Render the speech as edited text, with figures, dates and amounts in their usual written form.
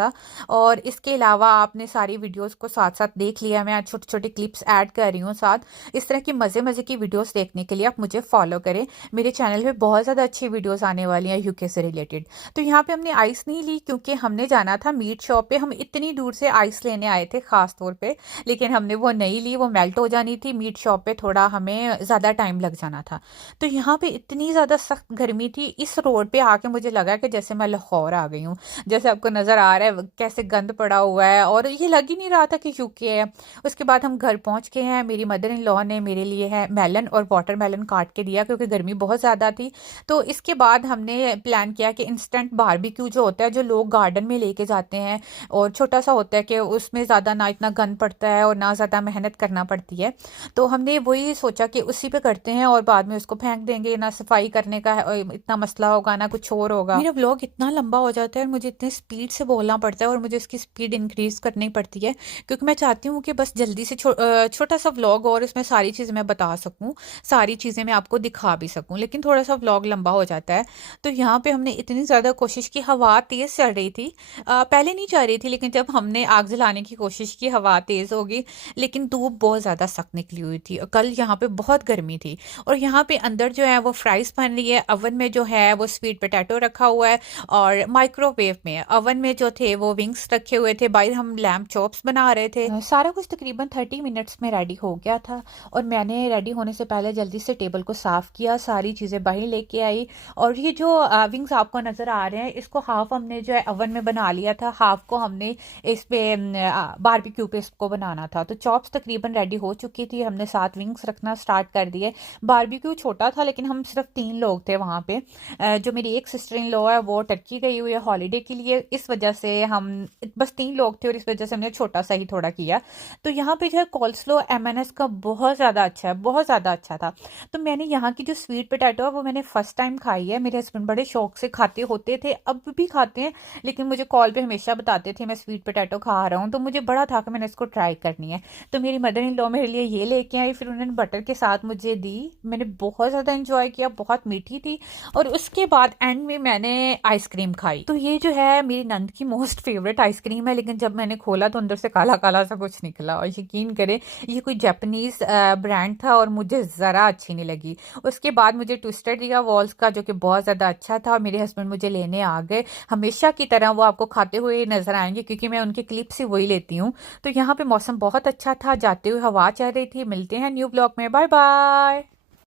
था। और इसके अलावा आपने सारी वीडियोस को साथ साथ देख लिया, मैं आज छोटे छोटे क्लिप्स ऐड कर रही हूँ साथ। इस तरह की मज़े मज़े की वीडियोस देखने के लिए आप मुझे फॉलो करें। मेरे चैनल पे बहुत ज़्यादा अच्छी वीडियोस आने वाली हैं यूके से रिलेटेड। तो यहाँ पे हमने आइस नहीं ली क्योंकि हमने जाना था मीट शॉप पे। हम इतनी दूर से आइस लेने आए थे ख़ास तौर पे, लेकिन हमने वो नहीं ली, वो मेल्ट हो जानी थी। मीट शॉप पे थोड़ा हमें ज़्यादा टाइम लग जाना था। तो यहाँ पे इतनी ज़्यादा सख्त गर्मी थी, इस रोड पे आके मुझे लगा कि जैसे मैं लाहौर आ गई हूँ। जैसे आपको नज़र आ रहा है कैसे गंद पड़ा हुआ है, और ये लग ही नहीं रहा था कि यूके है। उसके बाद हम घर पहुँच गए हैं। मेरी मदर इन लॉ ने मेरे लिए है मेलन और वाटर मेलन काट के दिया क्योंकि गर्मी बहुत ज़्यादा थी। तो इसके बाद हमने प्लान किया कि इंस्टेंट बारबेक्यू जो होता है, जो लोग गार्डन में लेके जाते हैं, और छोटा सा होता है कि उसमें ज़्यादा ना इतना गंद पड़ता है और ना ज़्यादा मेहनत करना पड़ती है। तो हमने वही सोचा कि उसी पे करते हैं और बाद में उसको फेंक देंगे, ना सफाई करने का इतना मसला होगा ना कुछ और होगा। मेरा व्लॉग इतना लंबा हो जाता है और मुझे इतनी स्पीड से बोलना पड़ता है और मुझे उसकी स्पीड इंक्रीज करनी पड़ती है क्योंकि मैं चाहती हूँ कि बस जल्दी से छोटा सा व्लॉग और इसमें सारी चीज़ें मैं बता सकूँ, सारी चीज़ें मैं आपको दिखा भी सकूँ, लेकिन थोड़ा सा व्लॉग लंबा हो जाता है। तो यहाँ पे हमने इतनी ज़्यादा कोशिश की, हवा तेज़ चल रही थी। पहले नहीं चल रही थी, लेकिन जब हमने आग जलाने की कोशिश की हवा तेज़ हो गई, लेकिन धूप बहुत ज़्यादा सख्त निकली हुई थी। कल यहाँ पे बहुत गर्मी थी। और यहाँ पे अंदर जो है वो फ्राइज़ बन रही है, अवन में जो है वो स्वीट पोटैटो रखा हुआ है, और माइक्रोवेव में अवन में जो थे वो विंग्स रखे हुए थे, बाहर हम लैम्प चॉप्स बना रहे थे। सारा कुछ तकरीबन 30 मिनट्स में रेडी हो गया था। और मैंने रेडी होने से पहले जल्दी से टेबल को साफ़ किया, सारी चीज़ें बाहर लेके आई। और ये जो विंग्स आपको नज़र आ रहे हैं, इसको हाफ हमने जो है अवन में बना लिया था, हाफ को हमने इस पे बारबेक्यू पे इसको बनाना था। तो चॉप्स तकरीबन रेडी हो चुकी थी, हमने 7 विंग्स रखना स्टार्ट कर दिए। बारबेक्यू छोटा था लेकिन हम सिर्फ 3 लोग थे वहाँ पे। जो मेरी एक सिस्टर इन लॉ है वो टर्की गई हुई है हॉलीडे के लिए, इस वजह से हम बस 3 लोग थे और इस वजह से हमने छोटा सा ही थोड़ा किया। तो यहाँ पे जो है कोल्स्लो एमएनएस का बहुत ज़्यादा अच्छा है, बहुत ज़्यादा अच्छा था। तो मैंने यहाँ की जो स्वीट पोटैटो है वो मैंने फर्स्ट टाइम खाई है। मेरे हस्बैंड बड़े शौक से खाते होते थे, अब भी खाते हैं, लेकिन मुझे कॉल पे हमेशा बताते थे मैं स्वीट पोटैटो खा रहा हूँ। तो मुझे बड़ा था कि मैंने इसको ट्राई करनी है। तो मेरी मदर इन लॉ मेरे लिए ये लेके आई, फिर उन्होंने बटर के साथ मुझे दी। मैंने बहुत ज़्यादा इंजॉय किया, बहुत मीठी थी। और उसके बाद एंड में मैंने आइसक्रीम खाई। तो ये जो है मेरी नंद की मोस्ट फेवरेट आइसक्रीम है, लेकिन जब मैंने खोला तो अंदर से काला काला सा कुछ निकला, और यकीन करें ये कोई जापानीज ब्रांड था और मुझे ज़रा अच्छी नहीं लगी। उसके बाद मुझे ट्विस्टर दिया वॉल्स का, जो कि बहुत ज़्यादा अच्छा था, और मेरे हस्बैंड मुझे लेने आ गए। हमेशा की तरह वो आपको खाते हुए नजर आएंगे क्योंकि मैं उनके क्लिप्स ही वही लेती हूँ। तो यहाँ पे मौसम बहुत अच्छा था, जाते हुए हवा चल रही थी। मिलते हैं न्यू ब्लॉग में, बाय बाय।